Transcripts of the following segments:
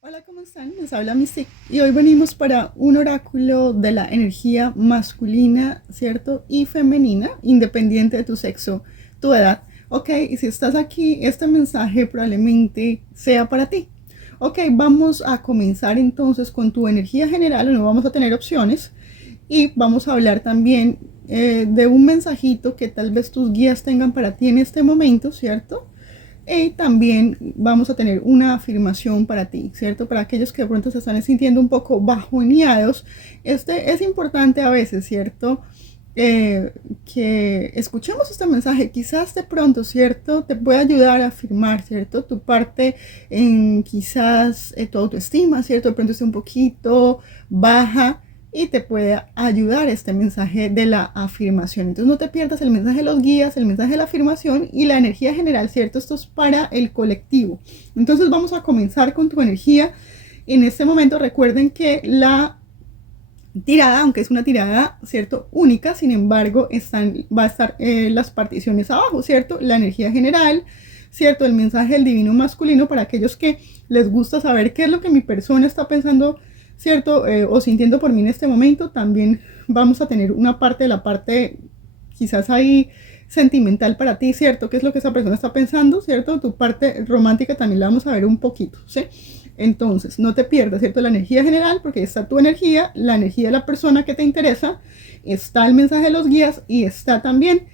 Hola, ¿cómo están? Les habla Mystic y hoy venimos para un oráculo de la energía masculina, ¿cierto? Y femenina, independiente de tu sexo, tu edad. Ok, y si estás aquí, este mensaje probablemente sea para ti. Ok, vamos a comenzar entonces con tu energía general, no vamos a tener opciones y vamos a hablar también de un mensajito que tal vez tus guías tengan para ti en este momento, ¿cierto? Y también vamos a tener una afirmación para ti, ¿cierto? Para aquellos que de pronto se están sintiendo un poco bajoneados, es importante a veces, ¿cierto? Que escuchemos este mensaje, quizás de pronto, ¿cierto? Te puede ayudar a afirmar, ¿cierto? Tu parte en quizás tu autoestima, ¿cierto? De pronto esté un poquito baja y te puede ayudar este mensaje de la afirmación. Entonces no te pierdas el mensaje de los guías, el mensaje de la afirmación y la energía general, ¿cierto? Esto es para el colectivo. Entonces vamos a comenzar con tu energía. En este momento recuerden que la tirada, aunque es una tirada, ¿cierto? Única, sin embargo, va a estar las particiones abajo, ¿cierto? La energía general, ¿cierto? El mensaje del divino masculino para aquellos que les gusta saber qué es lo que mi persona está pensando, ¿cierto? O sintiendo por mí en este momento. También vamos a tener una parte de la parte quizás ahí sentimental para ti, ¿cierto? ¿Qué es lo que esa persona está pensando, ¿cierto? Tu parte romántica también la vamos a ver un poquito, ¿sí? Entonces, no te pierdas, ¿cierto? La energía general, porque está tu energía, la energía de la persona que te interesa, está el mensaje de los guías y está también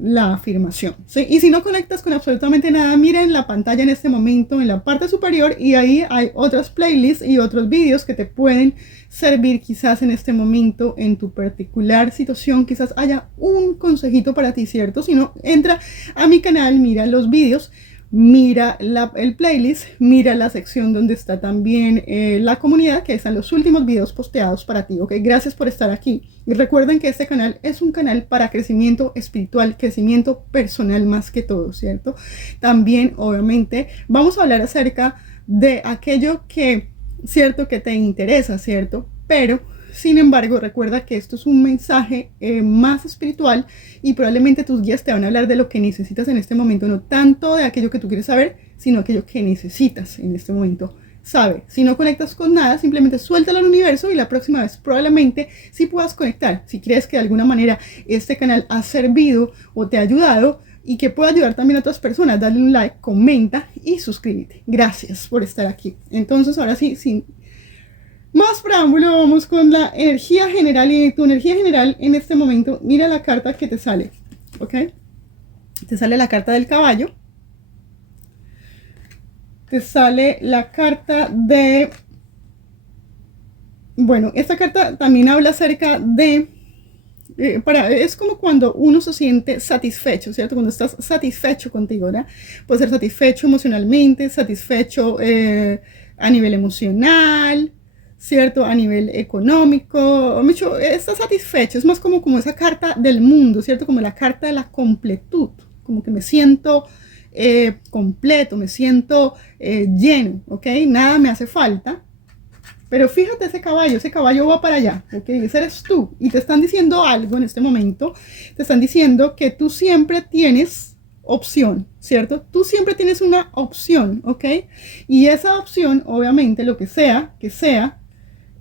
la afirmación, ¿sí? Y si no conectas con absolutamente nada, mira en la pantalla en este momento, en la parte superior, y ahí hay otras playlists y otros vídeos que te pueden servir quizás en este momento, en tu particular situación, quizás haya un consejito para ti, ¿cierto? Si no, entra a mi canal, mira los vídeos, mira el playlist, mira la sección donde está también la comunidad, que están los últimos videos posteados para ti, ¿ok? Gracias por estar aquí. Y recuerden que este canal es un canal para crecimiento espiritual, crecimiento personal más que todo, ¿cierto? También, obviamente, vamos a hablar acerca de aquello que, ¿cierto? Que te interesa, ¿cierto? Pero sin embargo, recuerda que esto es un mensaje más espiritual y probablemente tus guías te van a hablar de lo que necesitas en este momento, no tanto de aquello que tú quieres saber, sino aquello que necesitas en este momento. Sabe, si no conectas con nada, simplemente suéltalo al universo y la próxima vez probablemente sí puedas conectar. Si crees que de alguna manera este canal ha servido o te ha ayudado y que pueda ayudar también a otras personas, dale un like, comenta y suscríbete. Gracias por estar aquí. Entonces, ahora sí, sin más preámbulo, vamos con la energía general. Y tu energía general en este momento, mira la carta que te sale, ¿ok? Te sale la carta del caballo, te sale la carta de... Bueno, esta carta también habla acerca de... es como cuando uno se siente satisfecho, ¿cierto? Cuando estás satisfecho contigo, ¿verdad? Puede ser satisfecho emocionalmente, satisfecho a nivel emocional, ¿cierto? A nivel económico, mucho, estás satisfecho, es más como esa carta del mundo, ¿cierto? Como la carta de la completud, como que me siento completo, me siento lleno, ¿ok? Nada me hace falta. Pero fíjate ese caballo va para allá, ¿ok? Ese eres tú. Y te están diciendo algo en este momento. Te están diciendo que tú siempre tienes opción, ¿cierto? Tú siempre tienes una opción, ¿ok? Y esa opción, obviamente, lo que sea,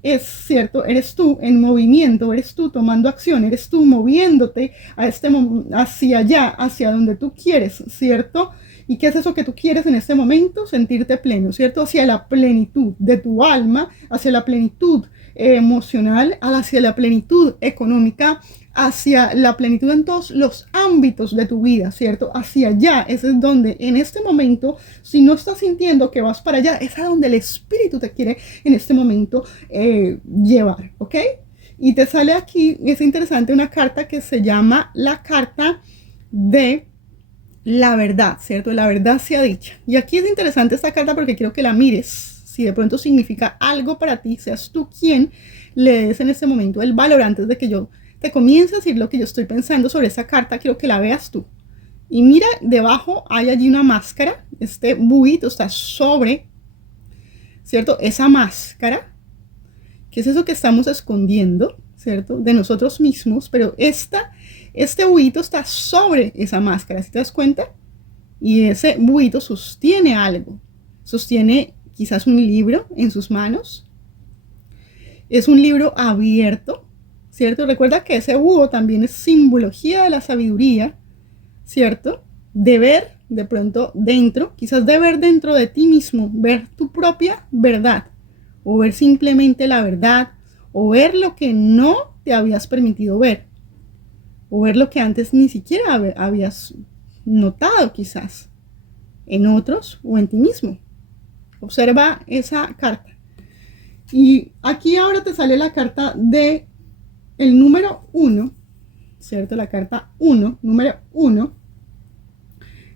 es cierto, eres tú en movimiento, eres tú tomando acción, eres tú moviéndote hacia allá, hacia donde tú quieres, ¿cierto? ¿Y qué es eso que tú quieres en este momento? Sentirte pleno, ¿cierto? Hacia la plenitud de tu alma, hacia la plenitud emocional, hacia la plenitud económica, hacia la plenitud en todos los ámbitos de tu vida, ¿cierto? Hacia allá, ese es donde en este momento, si no estás sintiendo que vas para allá, es a donde el espíritu te quiere en este momento llevar, ¿ok? Y te sale aquí, es interesante, una carta que se llama la carta de la verdad, ¿cierto? La verdad sea dicha. Y aquí es interesante esta carta porque quiero que la mires. Si de pronto significa algo para ti, seas tú quien le des en este momento el valor antes de que yo te comience a decir lo que yo estoy pensando sobre esa carta, quiero que la veas tú. Y mira, debajo hay allí una máscara, este buito está sobre, ¿cierto? Esa máscara, que es eso que estamos escondiendo, ¿cierto? De nosotros mismos, pero este buito está sobre esa máscara, ¿sí te das cuenta? Y ese buito sostiene algo, sostiene quizás un libro en sus manos. Es un libro abierto, ¿cierto? Recuerda que ese búho también es simbología de la sabiduría, ¿cierto? De ver de pronto dentro, quizás de ver dentro de ti mismo, ver tu propia verdad, o ver simplemente la verdad, o ver lo que no te habías permitido ver, o ver lo que antes ni siquiera habías notado quizás en otros o en ti mismo. Observa esa carta. Y aquí ahora te sale la carta de el número 1, ¿cierto? La carta 1, número 1,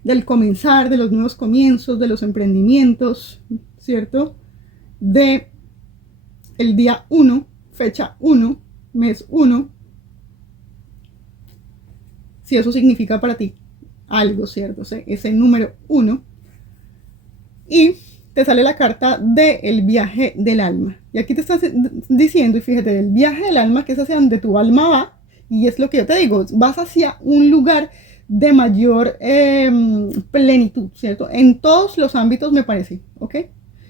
del comenzar, de los nuevos comienzos, de los emprendimientos, ¿cierto? De el día 1, fecha 1, mes 1, si eso significa para ti algo, ¿cierto? Ese número 1. Y te sale la carta del viaje del alma. Y aquí te estás diciendo, y fíjate, del viaje del alma, que es hacia donde tu alma va, y es lo que yo te digo, vas hacia un lugar de mayor plenitud, ¿cierto? En todos los ámbitos me parece, ¿ok?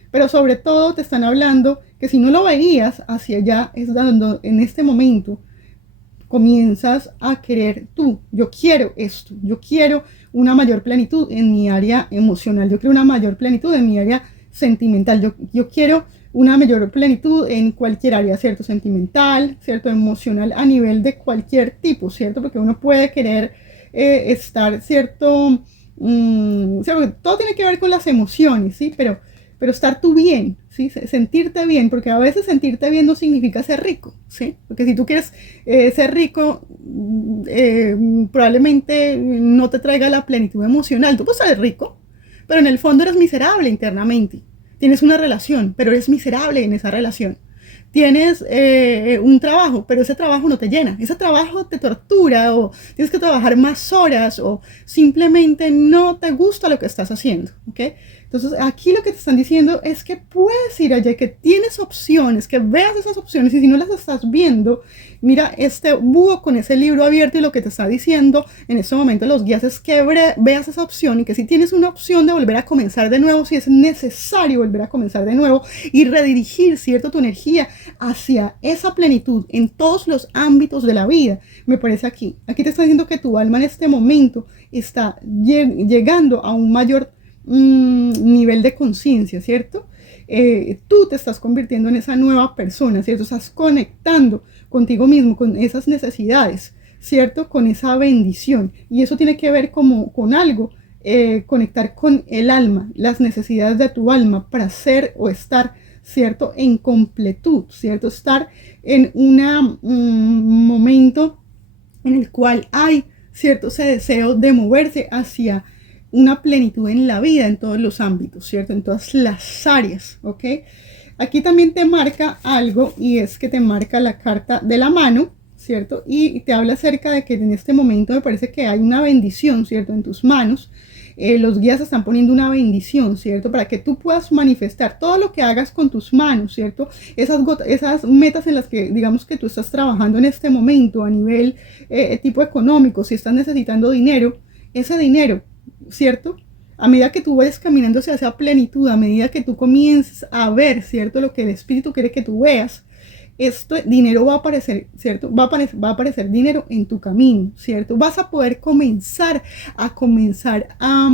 Pero sobre todo te están hablando que si no lo veías hacia allá, es donde en este momento comienzas a querer tú. Yo quiero esto, yo quiero una mayor plenitud en mi área emocional, yo quiero una mayor plenitud en mi área sentimental, yo quiero una mayor plenitud en cualquier área, ¿cierto? Sentimental, ¿cierto? Emocional, a nivel de cualquier tipo, ¿cierto? Porque uno puede querer estar, ¿cierto? ¿Cierto? Todo tiene que ver con las emociones, ¿sí? Pero estar tú bien, ¿sí? Sentirte bien, porque a veces sentirte bien no significa ser rico, ¿sí? Porque si tú quieres ser rico, probablemente no te traiga la plenitud emocional. Tú puedes ser rico, pero en el fondo eres miserable internamente. Tienes una relación, pero eres miserable en esa relación. Tienes un trabajo, pero ese trabajo no te llena. Ese trabajo te tortura, o tienes que trabajar más horas, o simplemente no te gusta lo que estás haciendo, ¿ok? Entonces aquí lo que te están diciendo es que puedes ir allá, que tienes opciones, que veas esas opciones, y si no las estás viendo, mira este búho con ese libro abierto, y lo que te está diciendo en este momento los guías es que veas esa opción, y que si tienes una opción de volver a comenzar de nuevo, si es necesario volver a comenzar de nuevo y redirigir, ¿cierto?, tu energía hacia esa plenitud en todos los ámbitos de la vida. Me parece aquí te está diciendo que tu alma en este momento está llegando a un mayor nivel de conciencia, ¿cierto? Tú te estás convirtiendo en esa nueva persona, ¿cierto? Estás conectando contigo mismo, con esas necesidades, ¿cierto? Con esa bendición. Y eso tiene que ver como con algo, conectar con el alma, las necesidades de tu alma para ser o estar, ¿cierto?, en completud, ¿cierto? Estar en un momento en el cual hay, ¿cierto?, ese deseo de moverse hacia una plenitud en la vida, en todos los ámbitos, ¿cierto? En todas las áreas, ¿ok? Aquí también te marca algo, y es que te marca la carta de la mano, ¿cierto? Y te habla acerca de que en este momento me parece que hay una bendición, ¿cierto?, en tus manos. Los guías están poniendo una bendición, ¿cierto? Para que tú puedas manifestar todo lo que hagas con tus manos, ¿cierto? Esas metas en las que, digamos, que tú estás trabajando en este momento a nivel tipo económico, si estás necesitando dinero, ese dinero, ¿cierto? A medida que tú vayas caminando hacia esa plenitud, a medida que tú comiences a ver, ¿cierto?, lo que el espíritu quiere que tú veas, este dinero va a aparecer, ¿cierto? Va a aparecer dinero en tu camino, ¿cierto? Vas a poder comenzar a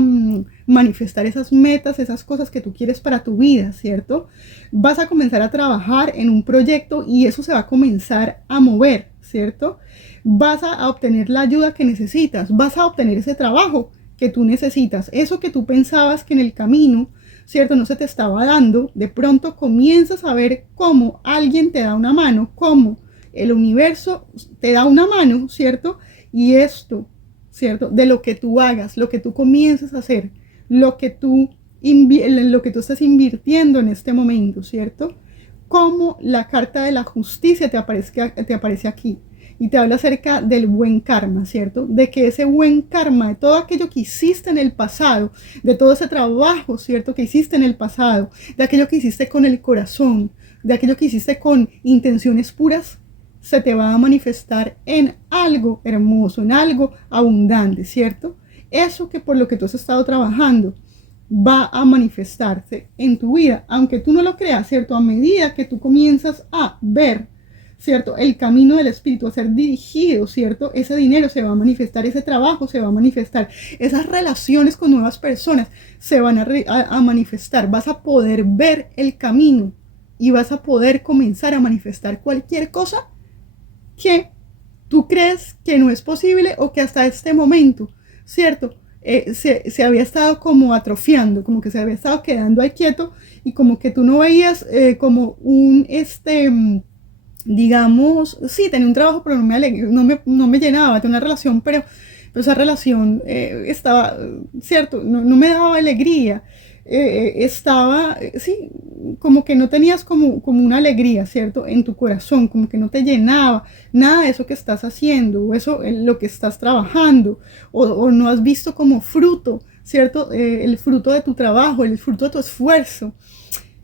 manifestar esas metas, esas cosas que tú quieres para tu vida, ¿cierto? Vas a comenzar a trabajar en un proyecto, y eso se va a comenzar a mover, ¿cierto? Vas a obtener la ayuda que necesitas, vas a obtener ese trabajo que tú necesitas, eso que tú pensabas que en el camino, ¿cierto?, no se te estaba dando. De pronto comienzas a ver cómo alguien te da una mano, cómo el universo te da una mano, ¿cierto? Y esto, ¿cierto?, de lo que tú hagas, lo que tú comiences a hacer, lo que tú estás invirtiendo en este momento, ¿cierto? Como la carta de la justicia te aparece aquí. Y te habla acerca del buen karma, ¿cierto? De que ese buen karma, de todo aquello que hiciste en el pasado, de todo ese trabajo, ¿cierto?, que hiciste en el pasado, de aquello que hiciste con el corazón, de aquello que hiciste con intenciones puras, se te va a manifestar en algo hermoso, en algo abundante, ¿cierto? Eso que por lo que tú has estado trabajando, va a manifestarse en tu vida, aunque tú no lo creas, ¿cierto? A medida que tú comienzas a ver, ¿cierto? El camino del espíritu, a ser dirigido, ¿cierto? Ese dinero se va a manifestar, ese trabajo se va a manifestar, esas relaciones con nuevas personas se van a manifestar, vas a poder ver el camino y vas a poder comenzar a manifestar cualquier cosa que tú crees que no es posible o que hasta este momento, ¿cierto? Se había estado como atrofiando, como que se había estado quedando ahí quieto y como que tú no veías como digamos, sí, tenía un trabajo, pero no me llenaba, tenía una relación, pero esa relación estaba, cierto, no me daba alegría. Estaba, sí, como que no tenías como una alegría, ¿cierto? En tu corazón, como que no te llenaba nada de eso que estás haciendo, o eso, lo que estás trabajando, o no has visto como fruto, ¿cierto? El fruto de tu trabajo, el fruto de tu esfuerzo,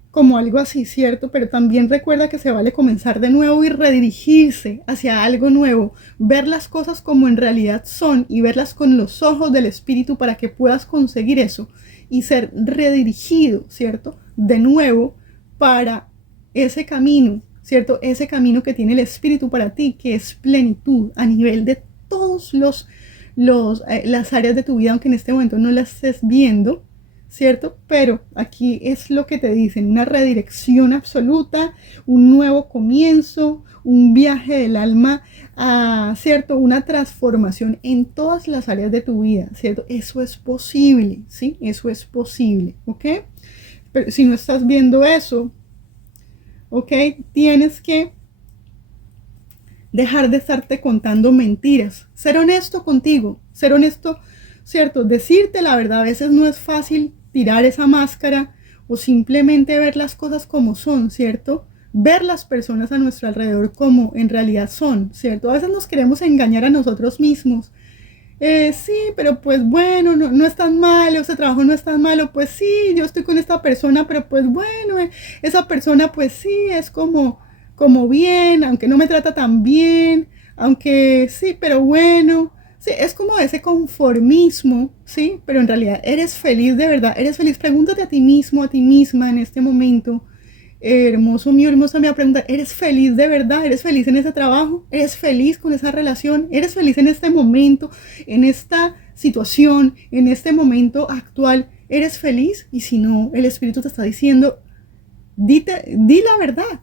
como algo así, ¿cierto? Pero también recuerda que se vale comenzar de nuevo y redirigirse hacia algo nuevo, ver las cosas como en realidad son y verlas con los ojos del espíritu para que puedas conseguir eso y ser redirigido, ¿cierto? De nuevo para ese camino, ¿cierto? Ese camino que tiene el espíritu para ti, que es plenitud a nivel de todos las áreas de tu vida, aunque en este momento no las estés viendo, ¿cierto? Pero aquí es lo que te dicen, una redirección absoluta, un nuevo comienzo, un viaje del alma, ¿cierto? Una transformación en todas las áreas de tu vida, ¿cierto? Eso es posible, ¿sí? Eso es posible, ¿ok? Pero si no estás viendo eso, ¿ok? Tienes que dejar de estarte contando mentiras, ser honesto contigo, ser honesto, ¿cierto? Decirte la verdad a veces no es fácil, tirar esa máscara o simplemente ver las cosas como son, ¿cierto? Ver las personas a nuestro alrededor como en realidad son, ¿cierto? A veces nos queremos engañar a nosotros mismos. Sí, pero pues bueno, no es tan malo, ese trabajo no es tan malo, pues sí, yo estoy con esta persona, pero pues bueno, esa persona pues sí, es como bien, aunque no me trata tan bien, aunque sí, pero bueno, sí, es como ese conformismo, sí, pero en realidad eres feliz de verdad, eres feliz, pregúntate a ti mismo, a ti misma en este momento, hermoso mío, hermosa mía, pregunta, ¿eres feliz de verdad? ¿Eres feliz en ese trabajo? ¿Eres feliz con esa relación? ¿Eres feliz en este momento, en esta situación, en este momento actual? ¿Eres feliz? Y si no, el Espíritu te está diciendo, di la verdad.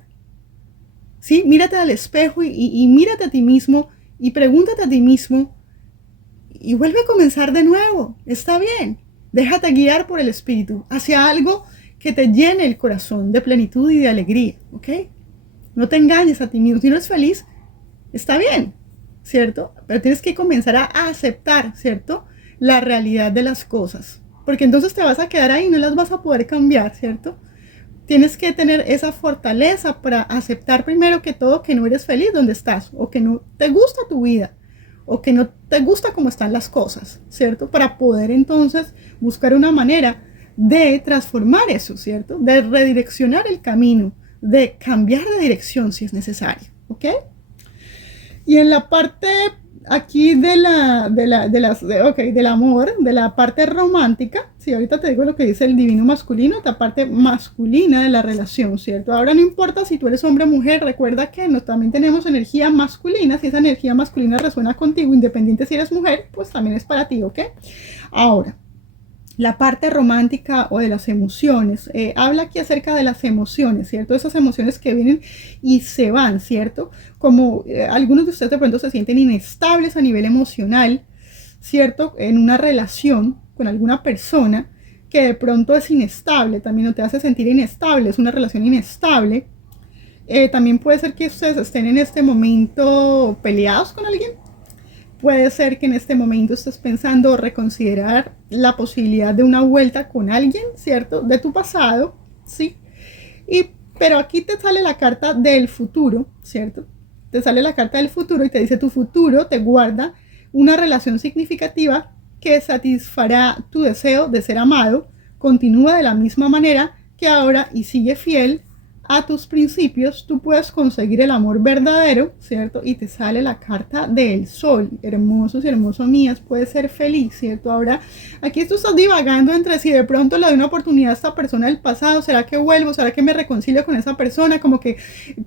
¿Sí? Mírate al espejo y mírate a ti mismo y pregúntate a ti mismo y vuelve a comenzar de nuevo. Está bien. Déjate guiar por el Espíritu hacia algo que te llene el corazón de plenitud y de alegría, ¿ok? No te engañes a ti mismo. Si no eres feliz, está bien, ¿cierto? Pero tienes que comenzar a aceptar, ¿cierto? La realidad de las cosas. Porque entonces te vas a quedar ahí y no las vas a poder cambiar, ¿cierto? Tienes que tener esa fortaleza para aceptar primero que todo que no eres feliz donde estás, o que no te gusta tu vida, o que no te gusta cómo están las cosas, ¿cierto? Para poder entonces buscar una manera de transformar eso, ¿cierto? De redireccionar el camino, de cambiar de dirección si es necesario, ¿ok? Y en la parte aquí del amor, de la parte romántica, si ahorita te digo lo que dice el divino masculino, esta parte masculina de la relación, ¿cierto? Ahora no importa si tú eres hombre o mujer, recuerda que también tenemos energía masculina, si esa energía masculina resuena contigo, independiente si eres mujer, pues también es para ti, ¿ok? Ahora, la parte romántica o de las emociones. Habla aquí acerca de las emociones, ¿cierto? Esas emociones que vienen y se van, ¿cierto? Como algunos de ustedes de pronto se sienten inestables a nivel emocional, ¿cierto? En una relación con alguna persona que de pronto es inestable, también no te hace sentir inestable, es una relación inestable. También puede ser que ustedes estén en este momento peleados con alguien. Puede ser que en este momento estés pensando reconsiderar la posibilidad de una vuelta con alguien, ¿cierto? De tu pasado, ¿sí? Pero aquí te sale la carta del futuro, ¿cierto? Te sale la carta del futuro y te dice tu futuro te guarda una relación significativa que satisfará tu deseo de ser amado, continúa de la misma manera que ahora y sigue fiel a tus principios, tú puedes conseguir el amor verdadero, ¿cierto? Y te sale la carta del sol. Hermosos y hermosas mías, puedes ser feliz, ¿cierto? Ahora, aquí tú estás divagando entre si de pronto le doy una oportunidad a esta persona del pasado, ¿será que vuelvo? ¿Será que me reconcilio con esa persona? Como que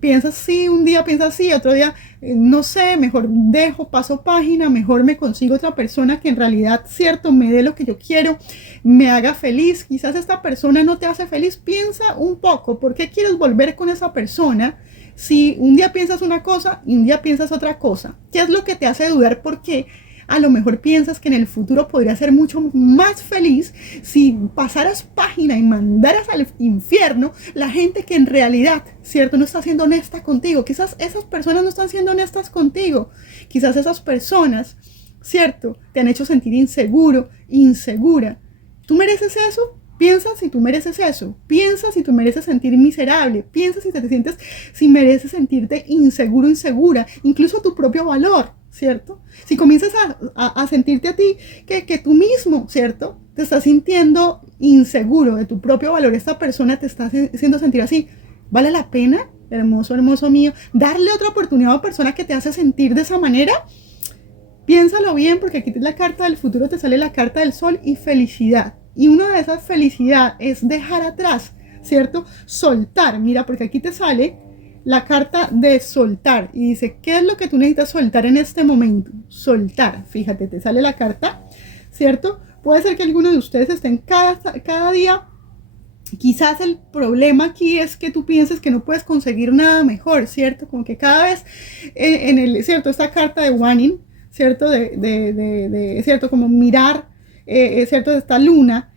piensas sí, un día piensas sí, otro día no sé, mejor dejo, paso página, mejor me consigo otra persona que en realidad, cierto, me dé lo que yo quiero, me haga feliz. Quizás esta persona no te hace feliz. Piensa un poco, ¿por qué quieres volver con esa persona? Si un día piensas una cosa y un día piensas otra cosa, ¿qué es lo que te hace dudar? Porque a lo mejor piensas que en el futuro podría ser mucho más feliz si pasaras página y mandaras al infierno la gente que en realidad, ¿cierto?, no está siendo honesta contigo. Quizás esas personas no están siendo honestas contigo. Quizás esas personas, ¿cierto?, te han hecho sentir inseguro, insegura. ¿Tú mereces eso? Piensa si tú mereces eso. Piensa si tú mereces sentir miserable. Piensa si te sientes, si mereces sentirte inseguro, insegura. Incluso tu propio valor, ¿cierto? Si comienzas a sentirte a ti que tú mismo, ¿cierto?, te estás sintiendo inseguro de tu propio valor. Esta persona te está haciendo sentir así. ¿Vale la pena, hermoso, hermoso mío, darle otra oportunidad a una persona que te hace sentir de esa manera? Piénsalo bien, porque aquí la carta del futuro te sale la carta del sol y felicidad. Y una de esas felicidades es dejar atrás, ¿cierto? Soltar. Mira, porque aquí te sale la carta de soltar. Y dice, ¿qué es lo que tú necesitas soltar en este momento? Soltar. Fíjate, te sale la carta, ¿cierto? Puede ser que alguno de ustedes estén cada día. Quizás el problema aquí es que tú pienses que no puedes conseguir nada mejor, ¿cierto? Como que cada vez ¿cierto? Esta carta de Wanning, ¿cierto? ¿Cierto? Como mirar, ¿cierto? De esta luna,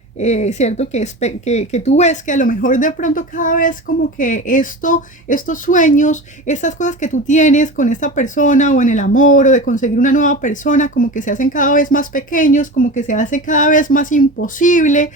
¿cierto? Que tú ves que a lo mejor de pronto cada vez como que estos sueños, estas cosas que tú tienes con esta persona o en el amor o de conseguir una nueva persona, como que se hacen cada vez más pequeños, como que se hace cada vez más imposible.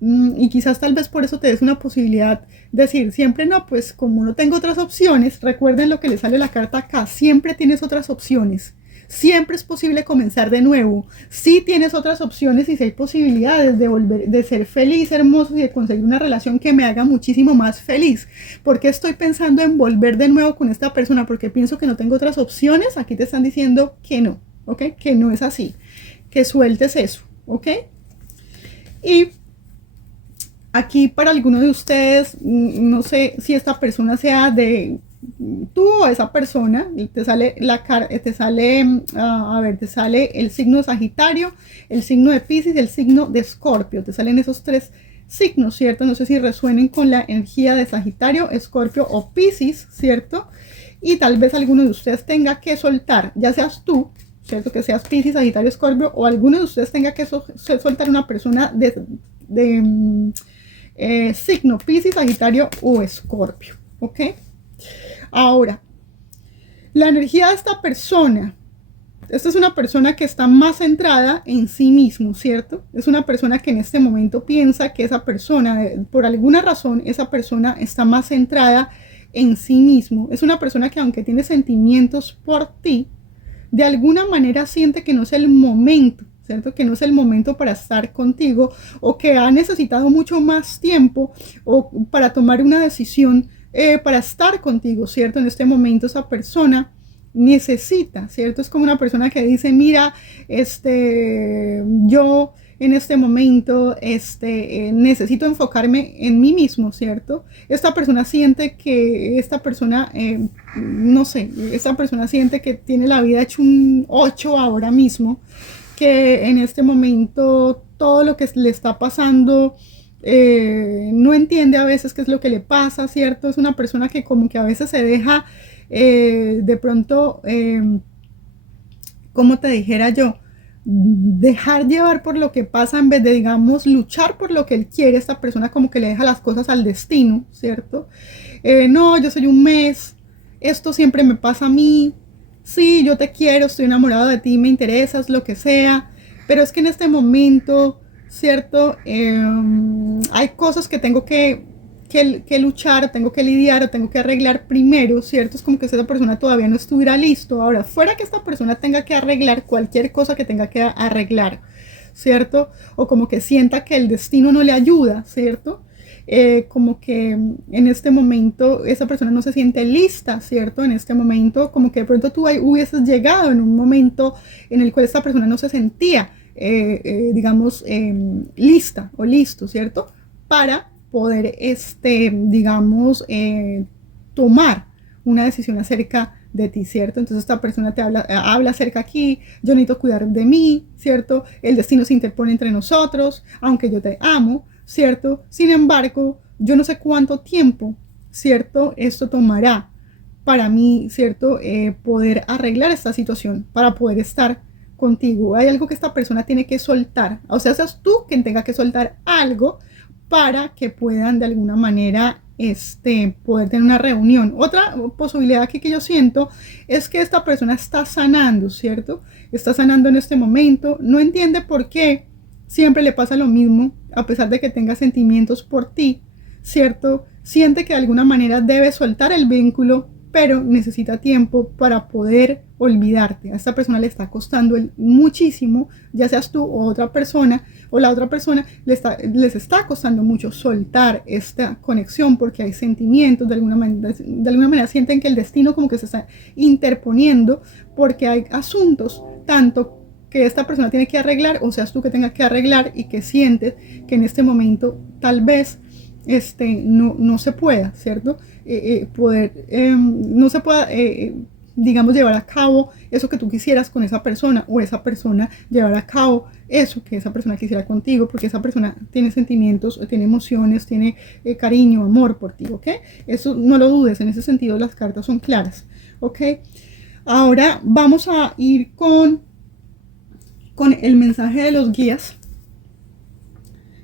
Y quizás tal vez por eso te des una posibilidad de decir, siempre no, pues como no tengo otras opciones. Recuerden lo que le sale la carta acá, siempre tienes otras opciones. Siempre es posible comenzar de nuevo. Sí tienes otras opciones y sí hay posibilidades de volver, de ser feliz, hermoso y de conseguir una relación que me haga muchísimo más feliz. ¿Por qué estoy pensando en volver de nuevo con esta persona? Porque pienso que no tengo otras opciones. Aquí te están diciendo que no, ¿ok? Que no es así. Que sueltes eso, ¿ok? Y aquí para alguno de ustedes, no sé si esta persona sea de tú o esa persona, te sale te sale el signo de Sagitario, el signo de Piscis y el signo de Escorpio. Te salen esos tres signos, ¿cierto? No sé si resuenen con la energía de Sagitario, Escorpio o Piscis, ¿cierto? Y tal vez alguno de ustedes tenga que soltar, ya seas tú, ¿cierto? Que seas Piscis, Sagitario, Escorpio, o alguno de ustedes tenga que soltar una persona de signo Piscis, Sagitario o Escorpio, ¿ok? Ahora, la energía de esta persona, esta es una persona que está más centrada en sí mismo, ¿cierto? Es una persona que en este momento piensa que esa persona, por alguna razón, esa persona está más centrada en sí mismo. Es una persona que aunque tiene sentimientos por ti, de alguna manera siente que no es el momento, ¿cierto? Que no es el momento para estar contigo, o que ha necesitado mucho más tiempo o para tomar una decisión para estar contigo, ¿cierto? En este momento esa persona necesita, ¿cierto? Es como una persona que dice, mira, yo en este momento necesito enfocarme en mí mismo, ¿cierto? Esta persona siente que esta persona, no sé, esta persona siente que tiene la vida hecho un 8 ahora mismo, que en este momento todo lo que le está pasando no entiende a veces qué es lo que le pasa, ¿cierto? Es una persona que como que a veces se deja de pronto, como te dijera yo, dejar llevar por lo que pasa en vez de, digamos, luchar por lo que él quiere. Esta persona como que le deja las cosas al destino, ¿cierto? No, yo soy un mes, esto siempre me pasa a mí, sí, yo te quiero, estoy enamorado de ti, me interesas, lo que sea, pero es que en este momento, ¿cierto? Hay cosas que tengo que luchar, tengo que lidiar o tengo que arreglar primero, ¿cierto? Es como que esa persona todavía no estuviera listo. Ahora, fuera que esta persona tenga que arreglar cualquier cosa que tenga que arreglar, ¿cierto? O como que sienta que el destino no le ayuda, ¿cierto? como que en este momento esa persona no se siente lista, ¿cierto? En este momento, como que de pronto tú hubieses llegado en un momento en el cual esta persona no se sentía, digamos, lista o listo, ¿cierto? Para poder, digamos, tomar una decisión acerca de ti, ¿cierto? Entonces esta persona te habla acerca aquí, yo necesito cuidar de mí, ¿cierto? El destino se interpone entre nosotros, aunque yo te amo, ¿cierto? Sin embargo, yo no sé cuánto tiempo, ¿cierto? Esto tomará para mí, ¿cierto? Poder arreglar esta situación, para poder estar contigo. Hay algo que esta persona tiene que soltar, o sea, seas tú quien tenga que soltar algo para que puedan de alguna manera poder tener una reunión. Otra posibilidad aquí que yo siento es que esta persona está sanando, ¿cierto? Está sanando en este momento, no entiende por qué siempre le pasa lo mismo, a pesar de que tenga sentimientos por ti, ¿cierto? Siente que de alguna manera debe soltar el vínculo, pero necesita tiempo para poder olvidarte. A esta persona le está costando muchísimo, ya seas tú o otra persona, o la otra persona, les está costando mucho soltar esta conexión porque hay sentimientos, de alguna manera sienten que el destino como que se está interponiendo porque hay asuntos tanto que esta persona tiene que arreglar, o seas tú que tengas que arreglar, y que sientes que en este momento tal vez no se pueda, ¿cierto? No se pueda, digamos, llevar a cabo eso que tú quisieras con esa persona, o esa persona llevar a cabo eso que esa persona quisiera contigo, porque esa persona tiene sentimientos, tiene emociones, tiene cariño, amor por ti, ¿ok? Eso no lo dudes, en ese sentido las cartas son claras, ¿ok? Ahora vamos a ir con el mensaje de los guías.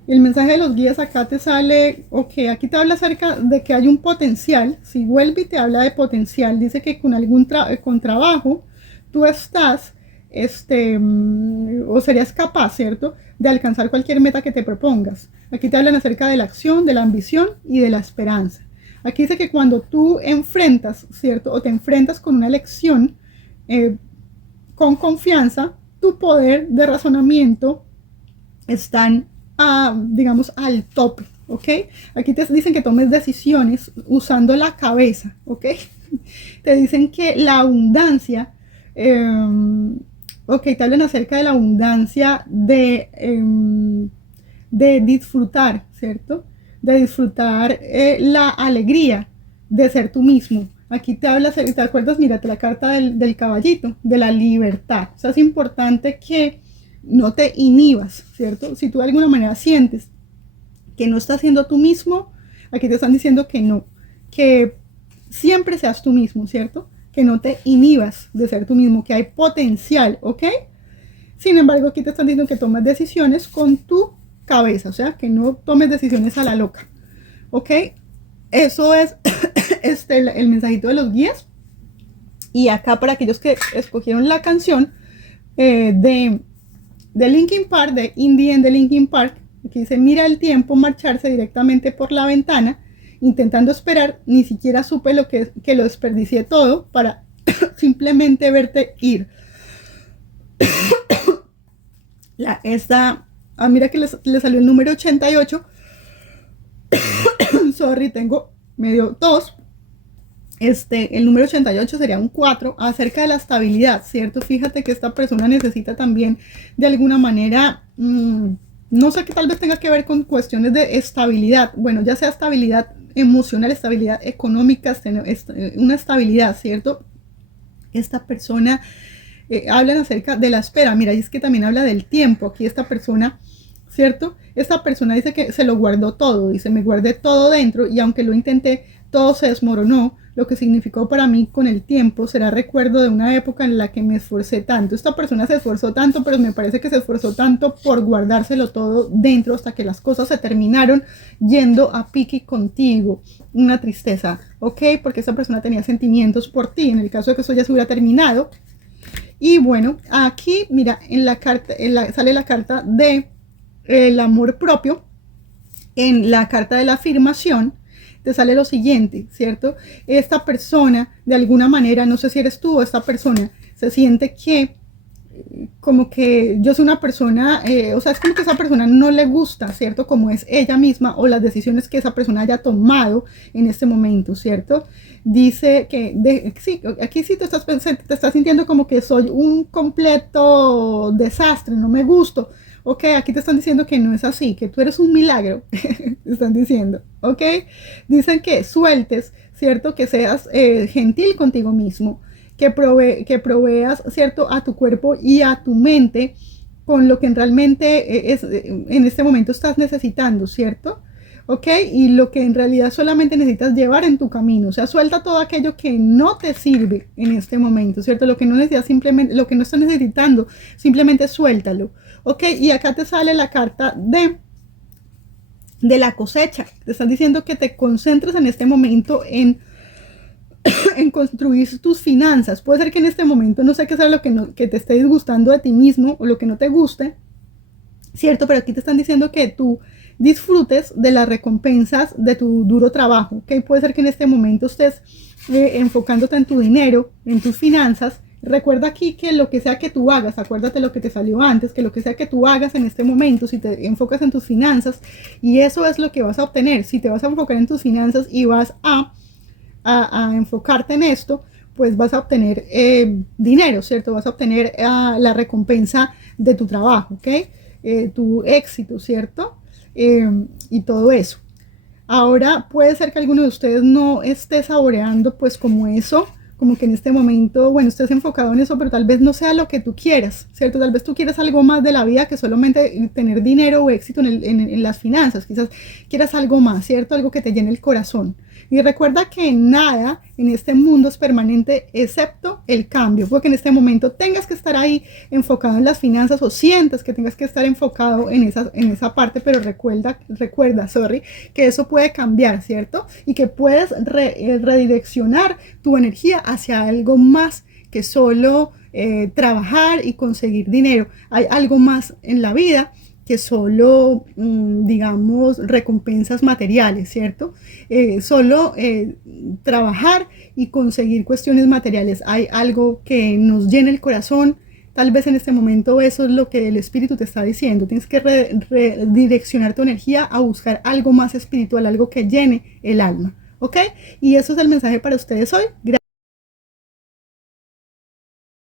El mensaje de los guías acá te sale, ok, aquí te habla acerca de que hay un potencial. Si vuelve y te habla de potencial, dice que con algún con trabajo tú estás, o serías capaz, ¿cierto?, de alcanzar cualquier meta que te propongas. Aquí te hablan acerca de la acción, de la ambición y de la esperanza. Aquí dice que cuando tú enfrentas, ¿cierto?, o te enfrentas con una elección con confianza, tu poder de razonamiento están digamos, al tope, ¿ok? Aquí te dicen que tomes decisiones usando la cabeza, ¿ok? Te dicen que la abundancia, ok, te hablan acerca de la abundancia de disfrutar, ¿cierto? De disfrutar la alegría de ser tú mismo. Aquí te habla, ¿te acuerdas? Mírate la carta del caballito, de la libertad. O sea, es importante que no te inhibas, ¿cierto? Si tú de alguna manera sientes que no estás siendo tú mismo, aquí te están diciendo que no, que siempre seas tú mismo, ¿cierto? Que no te inhibas de ser tú mismo, que hay potencial, ¿ok? Sin embargo, aquí te están diciendo que tomes decisiones con tu cabeza, o sea, que no tomes decisiones a la loca, ¿ok? Eso es el mensajito de los guías. Y acá para aquellos que escogieron la canción de Linkin Park, de Indie de Linkin Park, que dice: mira el tiempo marcharse directamente por la ventana, intentando esperar, ni siquiera supe que lo desperdicié todo para simplemente verte ir. Mira que le salió el número 88. Sorry, tengo medio tos. El número 88 sería un 4, acerca de la estabilidad, ¿cierto? Fíjate que esta persona necesita también de alguna manera, no sé, que tal vez tenga que ver con cuestiones de estabilidad, bueno, ya sea estabilidad emocional, estabilidad económica, una estabilidad, ¿cierto? Esta persona habla acerca de la espera. Mira, y es que también habla del tiempo. Aquí esta persona, ¿cierto? Esta persona dice que se lo guardó todo, dice: me guardé todo dentro y aunque lo intenté, todo se desmoronó. Lo que significó para mí con el tiempo será recuerdo de una época en la que me esforcé tanto. Esta persona se esforzó tanto, pero me parece que se esforzó tanto por guardárselo todo dentro hasta que las cosas se terminaron yendo a pique contigo. Una tristeza, ¿ok? Porque esta persona tenía sentimientos por ti, en el caso de que eso ya se hubiera terminado. Y bueno, aquí, mira, en la carta, sale la carta de el amor propio. En la carta de la afirmación te sale lo siguiente, ¿cierto? Esta persona, de alguna manera, no sé si eres tú o esta persona, se siente que como que yo soy una persona, o sea, es como que esa persona no le gusta, ¿cierto? Como es ella misma o las decisiones que esa persona haya tomado en este momento, ¿cierto? Dice que, sí, aquí sí te estás sintiendo como que soy un completo desastre, no me gusto. Ok, aquí te están diciendo que no es así, que tú eres un milagro, te están diciendo, ok. Dicen que sueltes, ¿cierto? Que seas gentil contigo mismo, que proveas, ¿cierto? A tu cuerpo y a tu mente con lo que realmente en este momento estás necesitando, ¿cierto? ¿Ok? Y lo que en realidad solamente necesitas llevar en tu camino. O sea, suelta todo aquello que no te sirve en este momento, ¿cierto? Lo que no necesitas simplemente, lo que no estás necesitando, simplemente suéltalo. ¿Ok? Y acá te sale la carta de la cosecha. Te están diciendo que te concentres en este momento en construir tus finanzas. Puede ser que en este momento no sé qué sea lo que, no, que te esté disgustando de ti mismo o lo que no te guste, ¿cierto? Pero aquí te están diciendo que tú disfrutes de las recompensas de tu duro trabajo, ¿ok? Puede ser que en este momento estés enfocándote en tu dinero, en tus finanzas. Recuerda aquí que lo que sea que tú hagas, acuérdate lo que te salió antes, que lo que sea que tú hagas en este momento, si te enfocas en tus finanzas, y eso es lo que vas a obtener. Si te vas a enfocar en tus finanzas y vas a enfocarte en esto, pues vas a obtener dinero, ¿cierto? Vas a obtener la recompensa de tu trabajo, ¿ok? Tu éxito, ¿cierto? Y todo eso. Ahora puede ser que alguno de ustedes no esté saboreando pues como eso, como que en este momento, bueno, estés enfocado en eso, pero tal vez no sea lo que tú quieras, ¿cierto? Tal vez tú quieras algo más de la vida que solamente tener dinero o éxito en las finanzas. Quizás quieras algo más, ¿cierto? Algo que te llene el corazón. Y recuerda que nada en este mundo es permanente excepto el cambio. Porque en este momento tengas que estar ahí enfocado en las finanzas o sientas que tengas que estar enfocado en esa parte, pero recuerda, que eso puede cambiar, ¿cierto? Y que puedes redireccionar tu energía hacia algo más que solo trabajar y conseguir dinero. Hay algo más en la vida que solo, digamos, recompensas materiales, ¿cierto? Solo trabajar y conseguir cuestiones materiales. Hay algo que nos llena el corazón. Tal vez en este momento eso es lo que el espíritu te está diciendo. Tienes que redireccionar tu energía a buscar algo más espiritual, algo que llene el alma. ¿Ok? Y eso es el mensaje para ustedes hoy. Gracias.